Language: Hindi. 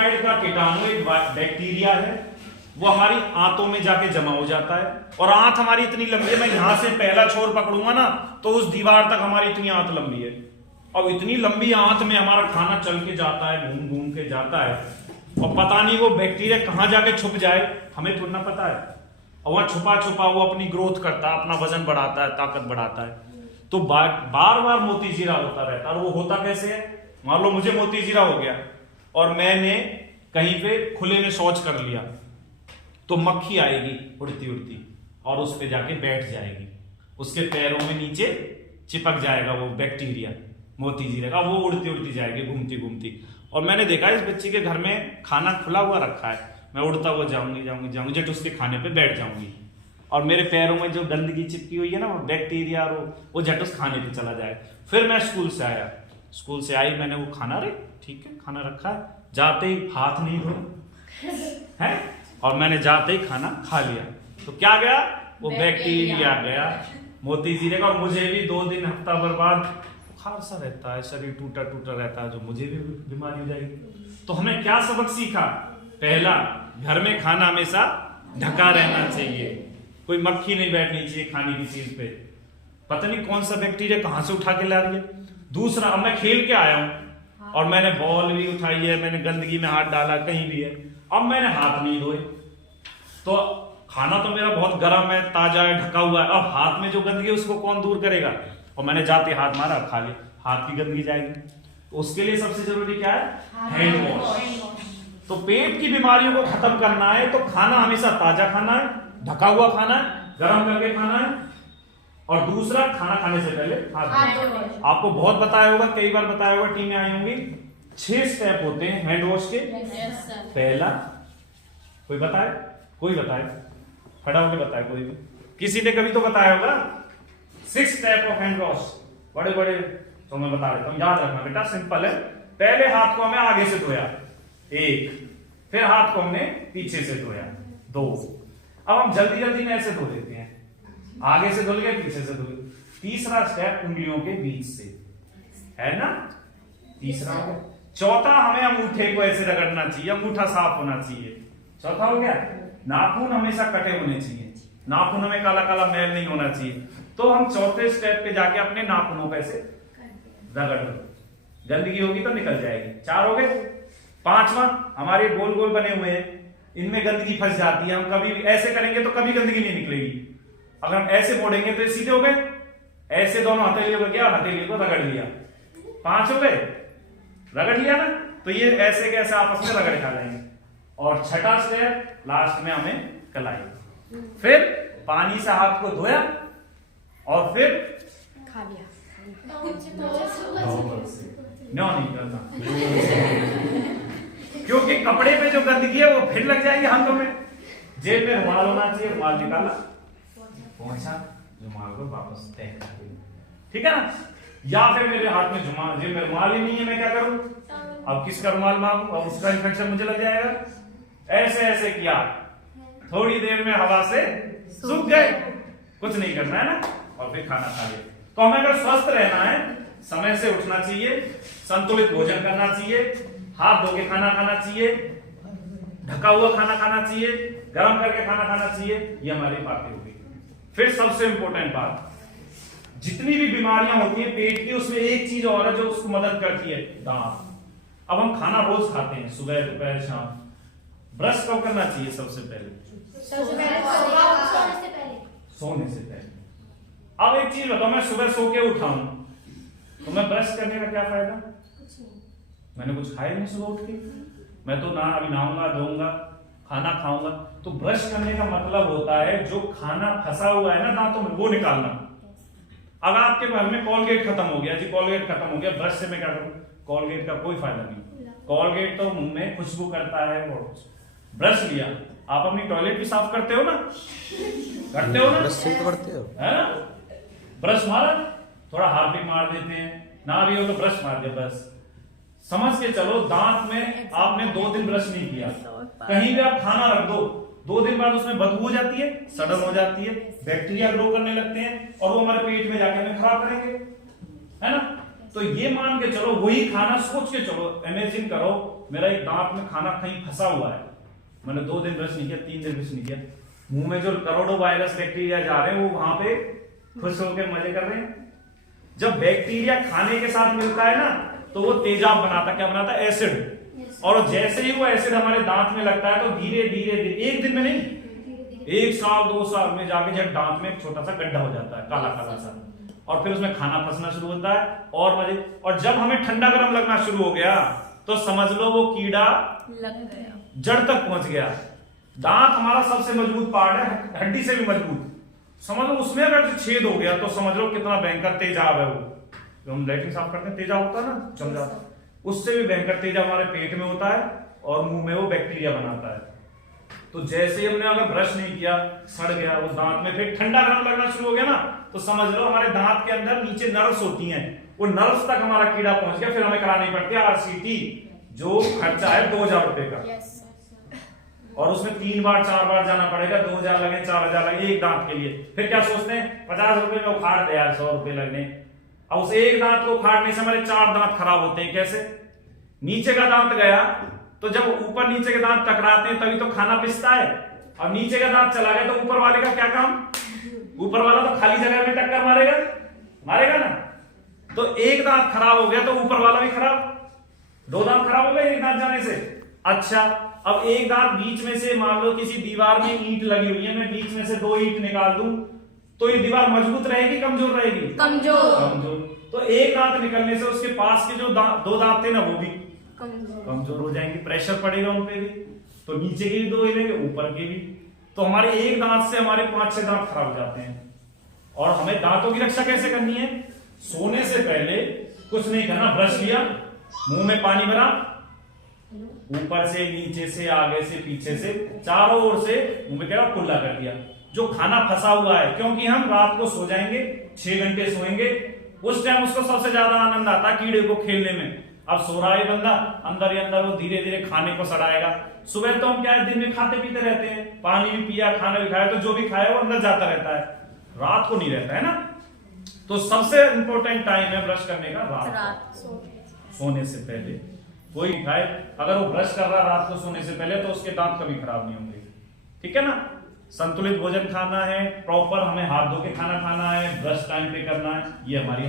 टाइफाइड का कीटाणु एक बैक्टीरिया है, वो हमारी आंतों में जाके जमा हो जाता है। और आंत हमारी इतनी लंबी है, मैं यहां से पहला छोर पकड़ूंगा ना तो उस दीवार तक हमारी इतनी आंत लंबी है। और इतनी लंबी आंत में हमारा खाना चल के जाता है, घूम घूम के जाता है, और पता नहीं वो बैक्टीरिया कहां जाके छुप जाए, हमें थोड़ा ना पता है। और वह छुपा छुपा वो अपनी ग्रोथ करता है, अपना वजन बढ़ाता है, ताकत बढ़ाता है। तो बार बार मोतीजीरा होता रहता है। और वो होता कैसे है? मान लो मुझे मोतीजीरा हो गया और मैंने कहीं पे खुले में शौच कर लिया, तो मक्खी आएगी उड़ती उड़ती और उस पे जाके बैठ जाएगी, उसके पैरों में नीचे चिपक जाएगा वो बैक्टीरिया मोतीजीरा का, वो उड़ती उड़ती जाएगी घूमती घूमती। और मैंने देखा इस बच्चे के घर में खाना खुला हुआ रखा है, मैं उड़ता हुआ जाऊंगी जट उसके खाने पे बैठ जाऊंगी, और मेरे पैरों में जो गंदगी चिपकी हुई है ना, वो बैक्टीरिया और वो झट उस खाने पे चला जाए। फिर मैं स्कूल से आया, स्कूल से आई, मैंने वो खाना, रे ठीक है खाना रखा है, जाते ही हाथ नहीं धोए है, और मैंने जाते ही खाना खा लिया, तो क्या गया? वो बैक्टीरिया गया मोतीजीरे का। और मुझे भी 2 दिन हफ्ता भर बाद बुखार सा रहता है, शरीर टूटा टूटा रहता है, जो मुझे भी बीमारी हो जाएगी। तो हमें क्या सबक सीखा? पहला, घर में खाना हमेशा ढका रहना चाहिए, कोई मक्खी नहीं बैठनी चाहिए खाने की चीज पे, पता नहीं कौन सा बैक्टीरिया कहां से उठा के ला रही है। दूसरा, अब मैं खेल के आया हूं और मैंने बॉल भी उठाई है, मैंने गंदगी में हाथ डाला कहीं भी है, अब मैंने हाथ नहीं धोए, तो खाना तो मेरा बहुत गर्म है, ताजा है, ढका हुआ है, अब हाथ में जो गंदगी है उसको कौन दूर करेगा? और मैंने जाते हाथ मारा, खा लिया, हाथ की गंदगी जाएगी। तो उसके लिए सबसे जरूरी क्या है? Hand wash. तो पेट की बीमारियों को खत्म करना है तो खाना हमेशा ताजा खाना है, ढका हुआ खाना है, गर्म करके खाना है, और दूसरा, खाना खाने से पहले हाथ। आपको बहुत बताया होगा, कई बार बताया होगा, टीमें आई होंगी, 6 स्टेप होते हैं हैंड वॉश के। पहला, कोई बताए? कोई बताए? खड़ा होकर बताए कोई भी, किसी ने कभी तो बताया होगा 6 स्टेप ऑफ हैंड वॉश, बड़े बड़े, तो मैं बता देता हूं, याद रखना बेटा, सिंपल है। पहले हाथ को हमें आगे से धोया, 1, फिर हाथ को हमने पीछे से धोया, 2। अब हम जल्दी जल्दी में ऐसे धो देते हैं, आगे से धुल गए, पीछे से धुल गए। तीसरा स्टेप, उंगलियों के बीच से, है ना, तीसरा हो गया। चौथा, हमें अंगूठे को ऐसे रगड़ना चाहिए, अंगूठा साफ होना चाहिए। चौथा हो गया। नाखून हमेशा कटे होने चाहिए, नाखून हमें काला काला मैल नहीं होना चाहिए। तो हम चौथे स्टेप पे जाके अपने नाखूनों पे ऐसे रगड़ लो, गंदगी होगी तो निकल जाएगी। 4 हो गए। 5वां, हमारे गोल गोल बने हुए हैं, इनमें गंदगी फंस जाती है, हम कभी भी ऐसे करेंगे तो कभी गंदगी नहीं निकलेगी। अगर हम ऐसे मोड़ेंगे तो सीधे हो गए, ऐसे दोनों हथेलियों को क्या, हथेलियों को रगड़ लिया, 5 हो गए, रगड़ लिया ना, तो ये ऐसे कैसे आपस में रगड़ खा लेंगे। और छठा स्टेप, लास्ट में हमें कलाई, फिर पानी से हाथ को धोया और फिर खा लिया। नहीं करना क्योंकि कपड़े पे जो गंदगी है वो फिर लग जाएगी हाथों में। जेब में रुमाल होना चाहिए, रुमाल निकाला, पहुंचा, रुमाल को वापस तय कर दिया, ठीक है ना। या फिर मेरे हाथ में जेब में रुमाल ही नहीं है, मैं क्या करूं? अब किसका रुमाल मांगू? अब उसका इन्फेक्शन मुझे लग जाएगा। ऐसे ऐसे किया, थोड़ी देर में हवा से सूख गए, कुछ नहीं करना है ना, और फिर खाना खा लिया। तो हमें अगर स्वस्थ रहना है, समय से उठना चाहिए, संतुलित भोजन करना चाहिए, हाथ धो के खाना खाना चाहिए, ढका हुआ खाना खाना चाहिए, गर्म करके खाना खाना चाहिए, ये हमारी बातें होगी। फिर सबसे इंपॉर्टेंट बात, जितनी भी बीमारियां होती है पेट की, उसमें एक चीज और है जो उसको मदद करती है, दांत। अब हम खाना रोज खाते हैं, सुबह दोपहर शाम, ब्रश कब करना चाहिए? सबसे पहले सोने से पहले। अब एक चीज बताओ, मैं सुबह सो के उठा हूं तो मैं ब्रश करने का क्या फायदा? मैंने कुछ खाया नहीं सुबह उठ के, मैं तो ना अभी नहाऊंगा, धोऊंगा, खाना खाऊंगा। तो ब्रश करने का मतलब होता है जो खाना फंसा हुआ है ना दांतों में, वो निकालना। अब आपके घर में कॉलगेट खत्म हो गया जी, कॉलगेट खत्म हो गया, ब्रश से मैं क्या करूं? कॉलगेट का कोई फायदा नहीं। कॉलगेट तो मुंह में खुशबू करता है, ब्रश लिया, आप अपनी टॉयलेट भी साफ करते हो ना, करते हो ना, ब्रश से तो करते हो, है ना। ब्रश मारा, थोड़ा हार्पिक मार देते हैं, ना भी हो तो ब्रश मार दिया, बस समझ के चलो। दांत में आपने 2 दिन ब्रश नहीं किया, कहीं भी आप खाना रख दो, 2 दिन बाद उसमें बदबू हो जाती है, सड़न हो जाती है, बैक्टीरिया ग्रो करने लगते हैं और वो हमारे पेट में जाके हमें खराब करेंगे, है ना। तो ये मान के चलो, वही खाना सोच के चलो, इमेजिन करो मेरा एक दांत में खाना कहीं फंसा हुआ है, मैंने 2 दिन ब्रश नहीं किया, 3 दिन ब्रश नहीं किया, मुंह में जो करोड़ों वायरस बैक्टीरिया जा रहे हैं वो वहां पे खुश होकर मजे कर रहे हैं। जब बैक्टीरिया खाने के साथ मिलता है ना तो वो तेजाब बनाता, क्या बनाता है, एसिड। और जैसे ही वो एसिड हमारे दांत में लगता है तो धीरे धीरे एक दिन में नहीं, 1 साल 2 साल में जाके जब दांत में एक छोटा सा गड्ढा हो जाता है, काला काला सा, और फिर उसमें खाना फंसना शुरू होता है और मजे। और जब हमें ठंडा गर्म लगना शुरू हो गया तो समझ लो वो कीड़ा लग गया, जड़ तक पहुंच गया। दांत हमारा सबसे मजबूत पार्ट है, हड्डी से भी मजबूत, समझ लो उसमें अगर जो छेद हो गया तो समझ लो कितना भयंकर तेजाब है वो, जो हम लैट्रिन साफ करते हैं तेजाब होता है ना, जम जाता है, उससे भी भयंकर तेजाब हमारे पेट में होता है और मुंह में वो बैक्टीरिया बनाता है। तो जैसे ही हमने अगर ब्रश नहीं किया, सड़ गया वो दांत में, फिर ठंडा गर्म लगना शुरू हो गया ना तो समझ लो हमारे दांत के अंदर नीचे नर्व्स होती हैं, वो नर्व्स तक हमारा कीड़ा पहुंच गया, फिर हमें करानी पड़ती है RCT, जो खर्चा है 2000 रुपए का, और उसमें 3 बार 4 बार जाना पड़ेगा, 2000 लगे 4000 लगे एक दांत के लिए। फिर क्या सोचते हैं 50 रुपए में उखाड़ दे यार, 100 रुपए लगने। अब उस एक दांत को उखाड़ने से हमारे 4 दांत खराब होते हैं। कैसे? नीचे का दांत गया तो जब ऊपर नीचे के दांत टकराते हैं तभी तो खाना पिसता है, और नीचे का दांत चला गया तो ऊपर वाले का क्या काम, ऊपर वाला तो खाली जगह में टक्कर मारेगा, मारेगा ना। तो एक दांत खराब हो गया तो ऊपर वाला भी खराब, 2 दांत खराब हो गए एक दांत जाने से। अच्छा, अब एक दांत बीच में से, मान लो किसी दीवार में ईंट लगी हुई है, मैं बीच में से 2 ईंट निकाल दूं तो ये दीवार मजबूत रहेगी कमजोर रहेगी? कमजोर। तो एक दांत निकलने से उसके पास के जो 2 दांत थे ना वो भी कमजोर हो जाएंगे, प्रेशर पड़ेगा उन पे भी, तो नीचे के भी 2 हिलेंगे, ऊपर के भी। तो हमारे एक दांत से हमारे 5-6 दांत खराब हो जाते हैं। और हमें दांतों की रक्षा कैसे करनी है? सोने से पहले कुछ नहीं करना, ब्रश लिया, मुंह में पानी भरा, ऊपर से नीचे से आगे से पीछे से चारों ओर से मुंह में क्या कुल्ला कर दिया, जो खाना फंसा हुआ है। क्योंकि हम रात को सो जाएंगे, 6 घंटे सोएंगे, उस टाइम उसको सबसे ज्यादा आनंद आता है कीड़े को खेलने में। अब सो रहा है बंदा, अंदर ही अंदर वो धीरे धीरे खाने को सड़ाएगा। सुबह तो हम क्या है, दिन में खाते पीते रहते हैं, पानी भी पिया, खाना भी खाया, तो जो भी खाया वो अंदर जाता रहता है, रात को नहीं रहता है ना। तो सबसे इंपॉर्टेंट टाइम है ब्रश करने का रात सोने से पहले। कोई खाए, अगर वो ब्रश कर रहा रात को सोने से पहले तो उसके दांत कभी खराब नहीं होंगे, ठीक है ना। संतुलित भोजन खाना है, प्रॉपर हमें हाथ धो के खाना खाना है, ब्रश टाइम पे करना है, ये हमारी